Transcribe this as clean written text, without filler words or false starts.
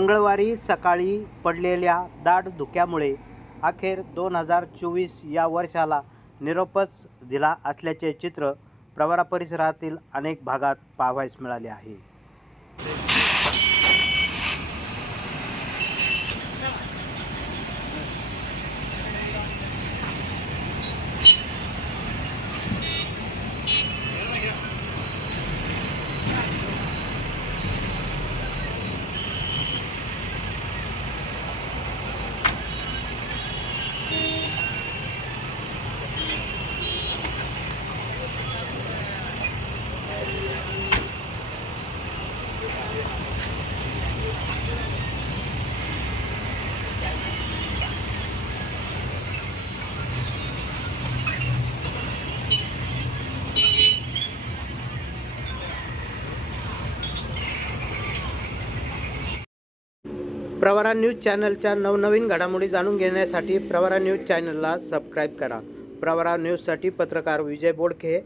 मंगळवारी सकाळी पडलेल्या दाट धुक्यामुळे अखेर 2024 या वर्षाला निरोपच दिला असल्याचे चित्र प्रवरा परिसरातील अनेक भागात पाहावयास मिळाले आहे। प्रवरा न्यूज चॅनलच्या नवनवीन घडामोडी जाणून घेण्यासाठी प्रवरा न्यूज चॅनलला सबस्क्राईब करा। प्रवरा न्यूजसाठी पत्रकार विजय बोडखे।